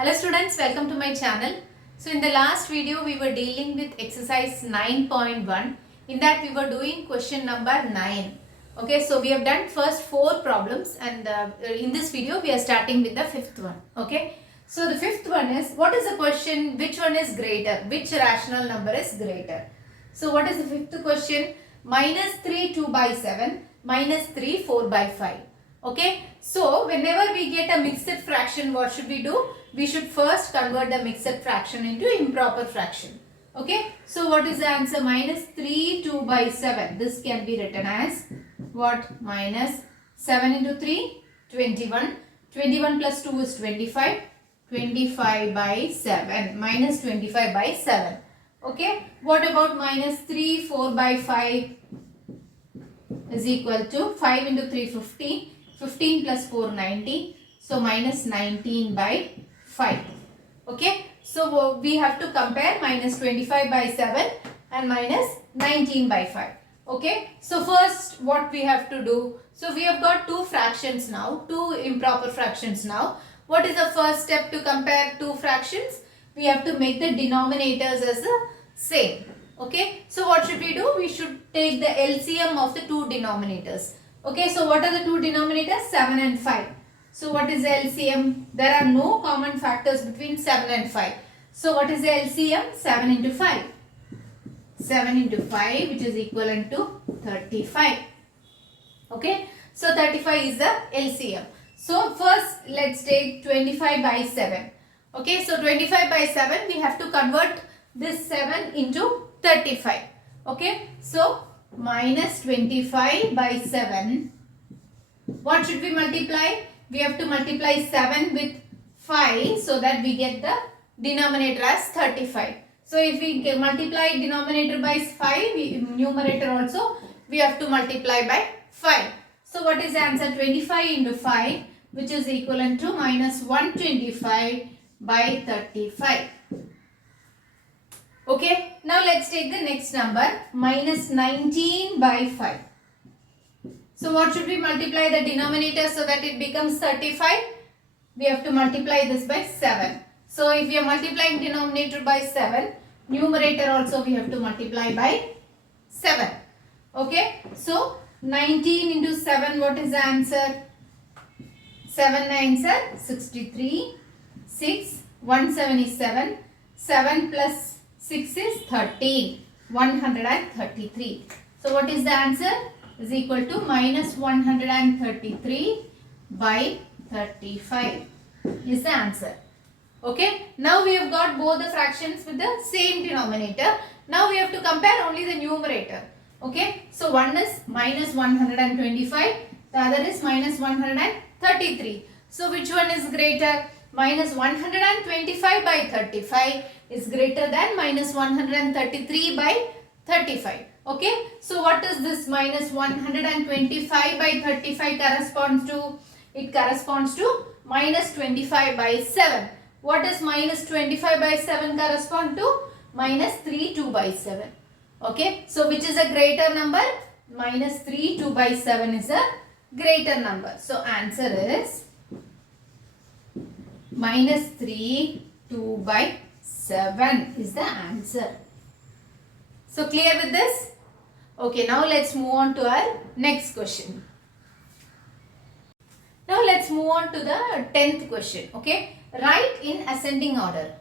Hello students, welcome to my channel. So in the last video we were dealing with exercise 9.1. In that we were doing question number 9. Okay, so we have done first 4 problems and in this video we are starting with the 5th one. Okay, so the 5th one is, what is the question, which one is greater, which rational number is greater? So what is the 5th question? Minus 3 2 by 7, minus 3 4 by 5. Okay, so whenever we get a mixed fraction, what should we do? We should first convert the mixed fraction into improper fraction. Okay, so what is the answer? Minus 3 2 by 7. This can be written as what? Minus 7 into 3, 21. 21 plus 2 is 25. 25 by 7. Minus 25 by 7. Okay, what about minus 3 4 by 5 is equal to 5 into 3 15. 15 plus 4 19. So minus 19 by 5. Okay, so we have to compare minus 25 by 7 and minus 19 by 5. Okay, so first what we have to do? So we have got two fractions now, two improper fractions now. What is the first step to compare two fractions? We have to make the denominators as the same. Okay, so what should we do? We should take the LCM of the two denominators. Okay, so what are the two denominators? 7 and 5. So what is the LCM? There are no common factors between 7 and 5. So what is the LCM? 7 into 5. 7 into 5, which is equivalent to 35. Okay, so 35 is the LCM. So first let's take 25 by 7. Okay, so 25 by 7, we have to convert this 7 into 35. Okay, so minus 25 by 7. What should we multiply? We have to multiply 7 with 5 so that we get the denominator as 35. So if we multiply denominator by 5, numerator also we have to multiply by 5. So what is the answer? 25 into 5, which is equivalent to minus 125 by 35. Okay, now let's take the next number, minus 19 by 5. So what should we multiply the denominator so that it becomes 35? We have to multiply this by 7. So if we are multiplying denominator by 7, numerator also we have to multiply by 7. Okay, so 19 into 7, what is the answer? 7 9s are 63, 6, 1 7 is 7, 7 plus 6 is 13, 133. So what is the answer? Is equal to minus 133 by 35 is the answer. Okay, now we have got both the fractions with the same denominator. Now we have to compare only the numerator. Okay, so one is minus 125, the other is minus 133. So which one is greater? Minus 125 by 35 is greater than minus 133 by 35. Okay, so what is this minus 125 by 35 corresponds to? It corresponds to minus 25 by 7. What does minus 25 by 7 correspond to? Minus 3 2 by 7. Okay, so which is a greater number? Minus 3 2 by 7 is a greater number. So answer is minus 3 2 by 7 is the answer. So clear with this? Okay, now let's move on to our next question. Now let's move on to the 10th question. Okay, write in ascending order.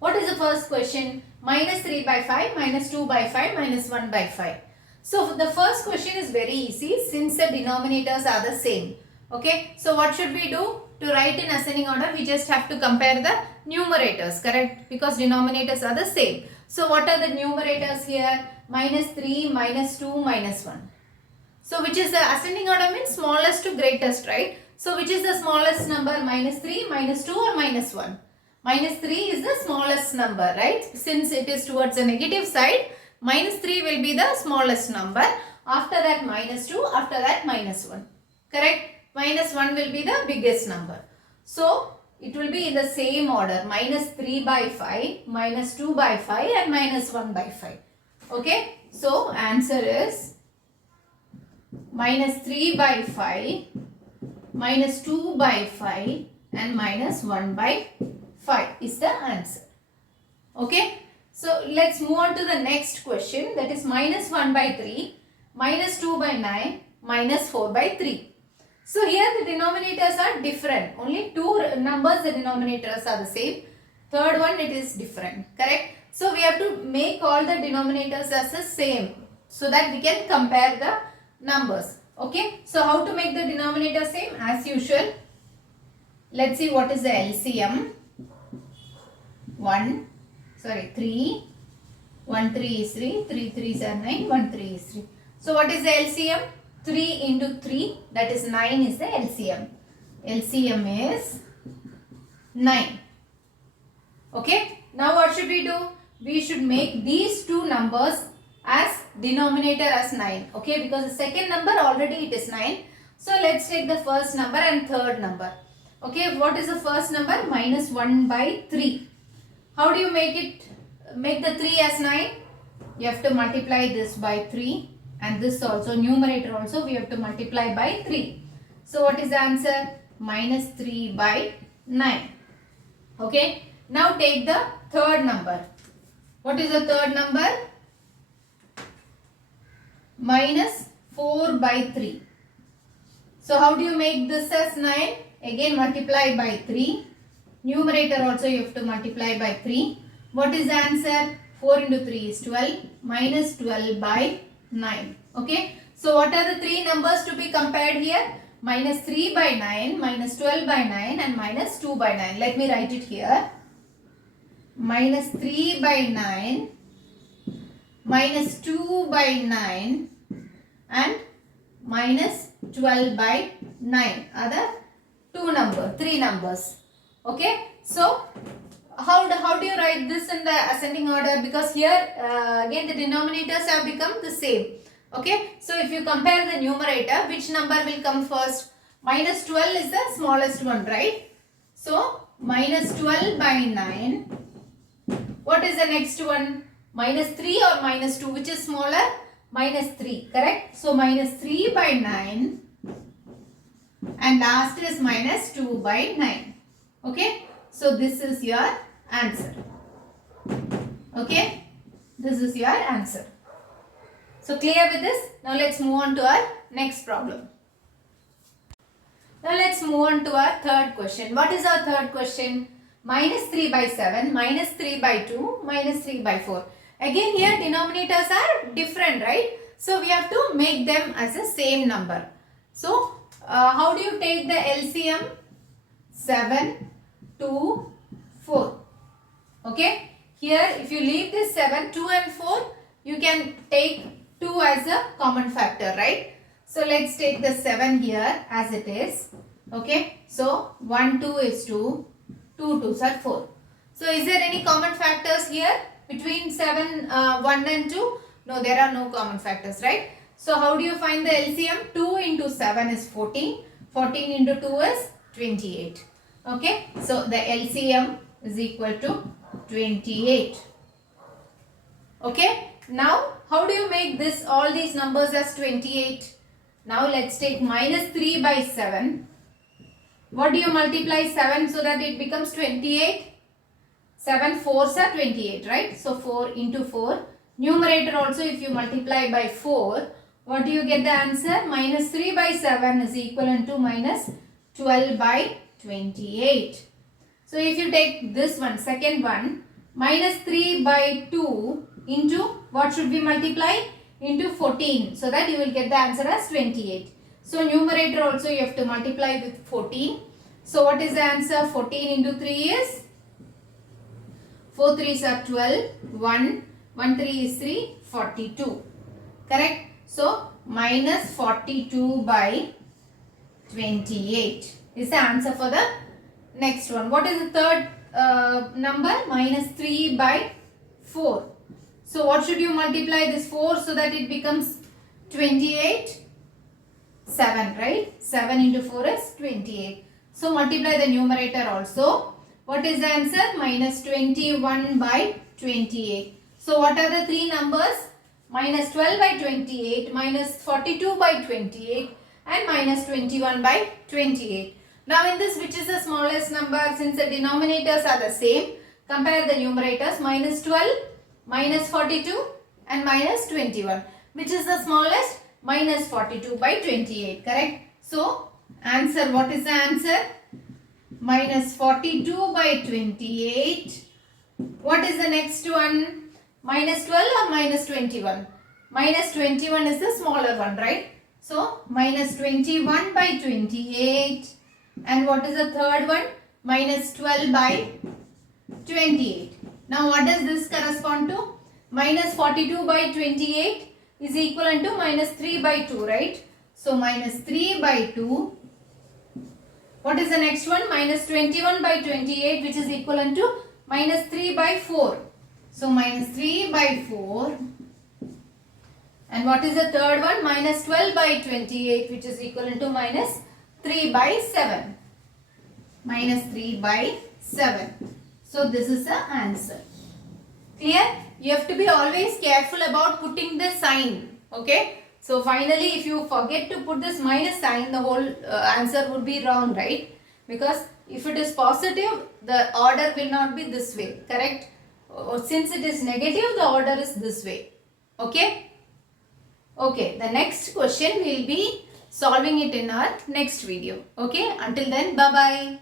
What is the first question? Minus 3 by 5, minus 2 by 5, minus 1 by 5. So the first question is very easy since the denominators are the same. Okay, so what should we do? To write in ascending order, we just have to compare the numerators, correct? Because denominators are the same. So what are the numerators here? Minus 3, minus 2, minus 1. So which is the ascending order means smallest to greatest, right? So which is the smallest number? Minus 3, minus 2 or minus 1? Minus 3 is the smallest number, right? Since it is towards the negative side, minus 3 will be the smallest number. After that minus 2, after that minus 1. Correct? Minus 1 will be the biggest number. So it will be in the same order. Minus 3 by 5, minus 2 by 5 and minus 1 by 5. Okay, so answer is minus 3 by 5, minus 2 by 5 and minus 1 by 5 is the answer. Okay. So let's move on to the next question, that is minus 1 by 3, minus 2 by 9, minus 4 by 3. So here the denominators are different. Only two numbers, the denominators are the same. Third one it is different. Correct? So we have to make all the denominators as the same so that we can compare the numbers. Okay? So how to make the denominator same? As usual, let's see what is the LCM. 3. 1 3 is 3. 3 3s are 9. 1 3 is 3. So what is the LCM? 3 into 3, that is 9 is the LCM. LCM is 9. Okay. Now what should we do? We should make these two numbers as denominator as 9. Okay. Because the second number already it is 9. So let's take the first number and third number. Okay. What is the first number? Minus 1 by 3. How do you make it? Make the 3 as 9? You have to multiply this by 3. And this also, numerator also, we have to multiply by 3. So what is the answer? Minus 3 by 9. Okay. Now take the third number. What is the third number? Minus 4 by 3. So how do you make this as 9? Again multiply by 3. Numerator also you have to multiply by 3. What is the answer? 4 into 3 is 12. Minus 12 by 9. Okay. So what are the three numbers to be compared here? Minus 3 by 9, minus 12 by 9 and minus 2 by 9. Let me write it here. Minus 3 by 9, minus 2 by 9 and minus 12 by 9 are the three numbers. Okay. So how do you write this in the ascending order? Because here again the denominators have become the same. Okay. So if you compare the numerator, which number will come first? Minus 12 is the smallest one, right? So minus 12 by 9. What is the next one? Minus 3 or minus 2? Which is smaller? Minus 3. Correct? So minus 3 by 9. And last is minus 2 by 9. Okay. So this is your answer. Okay. This is your answer. So clear with this? Now let's move on to our next problem. Now let's move on to our third question. What is our third question? Minus 3 by 7, minus 3 by 2, minus 3 by 4. Again here denominators are different, right? So we have to make them as the same number. So how do you take the LCM? 7, 2, 4. Okay. Here if you leave this 7, 2 and 4, you can take 2 as a common factor, right? So let's take the 7 here as it is. Okay. So 1, 2 is 2. 2 2s are 4. So is there any common factors here between 7, 1 and 2? No, there are no common factors, right? So how do you find the LCM? 2 into 7 is 14. 14 into 2 is 28. Okay. So the LCM is equal to 28. Okay. Now how do you make this all these numbers as 28? Now let's take minus 3 by 7. What do you multiply 7 so that it becomes 28? 7 4s are 28, right? So 4 into 4. Numerator also if you multiply by 4, what do you get the answer? Minus 3 by 7 is equivalent to minus 12 by 28. So if you take this one, second one, minus 3 by 2 into what should we multiply? Into 14. So that you will get the answer as 28. So numerator also you have to multiply with 14. So what is the answer? 14 into 3 is 4 3s are 12. 1 3 is 3. 42. Correct? So minus 42 by 28 is the answer for the next one. What is the third number? Minus 3 by 4. So what should you multiply this 4 so that it becomes 28? 7, right? 7 into 4 is 28. So multiply the numerator also. What is the answer? Minus 21 by 28. So what are the three numbers? Minus 12 by 28, minus 42 by 28 and minus 21 by 28. Now in this, which is the smallest number? Since the denominators are the same, compare the numerators. Minus 12, minus 42 and minus 21. Which is the smallest? Minus 42 by 28. Correct? So, answer, what is the answer? Minus 42 by 28. What is the next one? Minus 12 or minus 21? Minus 21 is the smaller one, right? So, minus 21 by 28. And what is the third one? Minus 12 by 28. Now, what does this correspond to? Minus 42 by 28 is equivalent to minus 3 by 2, right? So, minus 3 by 2. What is the next one? Minus 21 by 28, which is equivalent to minus 3 by 4. So, minus 3 by 4. And what is the third one? Minus 12 by 28, which is equivalent to minus 3 by 7. Minus 3 by 7. So, this is the answer. Clear? You have to be always careful about putting the sign. Okay? So, finally, if you forget to put this minus sign, the whole answer would be wrong, right? Because if it is positive, the order will not be this way. Correct? Since it is negative, the order is this way. Okay? Okay, the next question we will be solving it in our next video. Okay, until then, bye-bye.